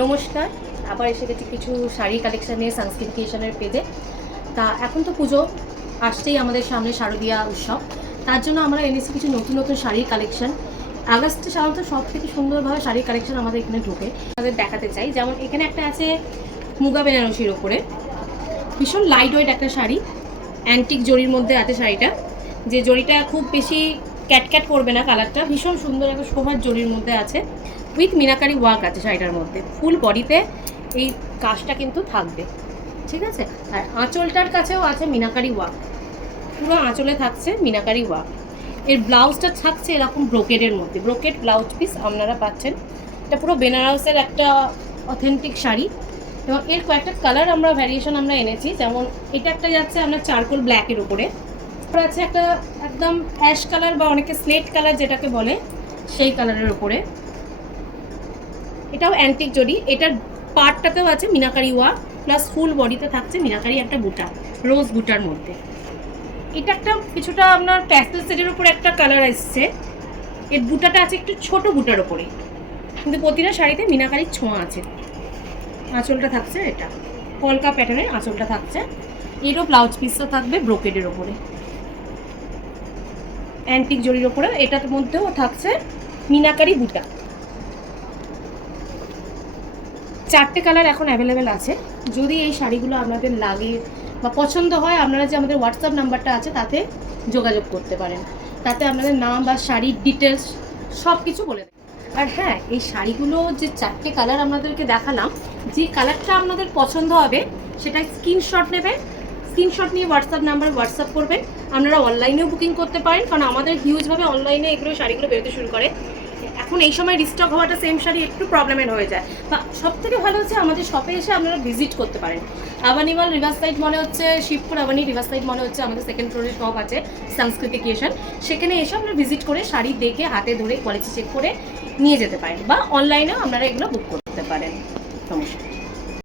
নমস্কার, আবার এসে গেছি কিছু শাড়ি কালেকশন নিয়ে সংস্কৃতি ক্রিয়েশনের পেজে। তা এখন তো পুজো আসছেই, আমাদের সামনে শারদীয়া উৎসব। তার জন্য আমরা এনেছি কিছু নতুন নতুন শাড়ির কালেকশন। আগস্টে সাধারণত সব থেকে সুন্দরভাবে শাড়ির কালেকশন আমাদের এখানে ঢোকে, আমাদের দেখাতে চাই। যেমন এখানে একটা আছে মুগা বেনারসির ওপরে, ভীষণ লাইট ওয়েট একটা শাড়ি, অ্যান্টিক জরির মধ্যে আছে শাড়িটা। যে জরিটা খুব বেশি ক্যাটক্যাট করবে না, কালারটা ভীষণ সুন্দর একটা শোভার জরির মধ্যে আছে, উইথ মিনাকারি ওয়ার্ক আছে শাড়িটার মধ্যে। ফুল বডিতে এই কাজটা কিন্তু থাকবে, ঠিক আছে। আর আঁচলটার কাছেও আছে মিনাকারি ওয়ার্ক, পুরো আঁচলে থাকছে মিনাকারি ওয়ার্ক। এর ব্লাউজটা থাকছে এরকম ব্রোকেডের মধ্যে, ব্রোকেড ব্লাউজ পিস আপনারা পাচ্ছেন। এটা পুরো বেনারসের একটা অথেন্টিক শাড়ি, এবং এর কয়েকটা কালার আমরা ভ্যারিয়েশন আমরা এনেছি। যেমন এটা একটা যাচ্ছে আপনার চারকোল ব্ল্যাকের উপরে, তারপর আছে একটা একদম অ্যাশ কালার বা অনেকে স্লেট কালার যেটাকে বলে সেই কালারের উপরে। এটাও অ্যান্টিক জরি, এটার পার্টটাতেও আছে মিনাকারি ওয়ার্ক, প্লাস ফুল বডিতে থাকছে মিনাকারি একটা বুটা, রোজ বুটার মধ্যে। এটা একটা কিছুটা আপনার প্যাস্টেল সেটের উপরে একটা কালার এসছে, এর বুটাটা আছে একটু ছোট বুটার ওপরে, কিন্তু প্রতিটা শাড়িতে মিনাকারির ছোঁয়া আছে। আঁচলটা থাকছে এটা কলকা প্যাটার্নের আঁচলটা থাকছে, এরও ব্লাউজ পিসও থাকবে ব্রোকেডের ওপরে, অ্যান্টিক জরির ওপরে। এটার মধ্যেও থাকছে মিনাকারি বুটা। চারটে কালার এখন অ্যাভেলেবেল আছে। যদি এই শাড়িগুলো আপনাদের লাগে বা পছন্দ হয়, আপনারা যে আমাদের হোয়াটসঅ্যাপ নাম্বারটা আছে তাতে যোগাযোগ করতে পারেন, তাতে আপনাদের নাম বা শাড়ির ডিটেলস সব কিছু বলে দেবেন। আর হ্যাঁ, এই শাড়িগুলো যে চারটে কালার আপনাদেরকে দেখালাম, যে কালারটা আপনাদের পছন্দ হবে সেটা স্ক্রিনশট নেবেন, স্ক্রিনশট নিয়ে হোয়াটসঅ্যাপ করবেন। আপনারা অনলাইনেও বুকিং করতে পারেন, কারণ আমাদের হিউজভাবে অনলাইনে এগুলো শাড়িগুলো বেরোতে শুরু করে। এখন এই সময় রিস্টক হওয়াটা সেম শাড়ি একটু প্রবলেমের হয়ে যায়। বা সব থেকে ভালো হচ্ছে আমাদের শপে এসে আপনারা ভিজিট করতে পারেন। আবানিমাল রিভার সাইড মনে হচ্ছে, শিবপুর আবানি রিভার সাইড মনে হচ্ছে আমাদের সেকেন্ড ফ্লোরে শপ আছে সংস্কৃতি ক্রিয়েশন। সেখানে এসে আপনারা ভিজিট করে শাড়ি দেখে হাতে ধরে কোয়ালিটি চেক করে নিয়ে যেতে পারেন, বা অনলাইনেও আপনারা এগুলো বুক করতে পারেন। নমস্কার।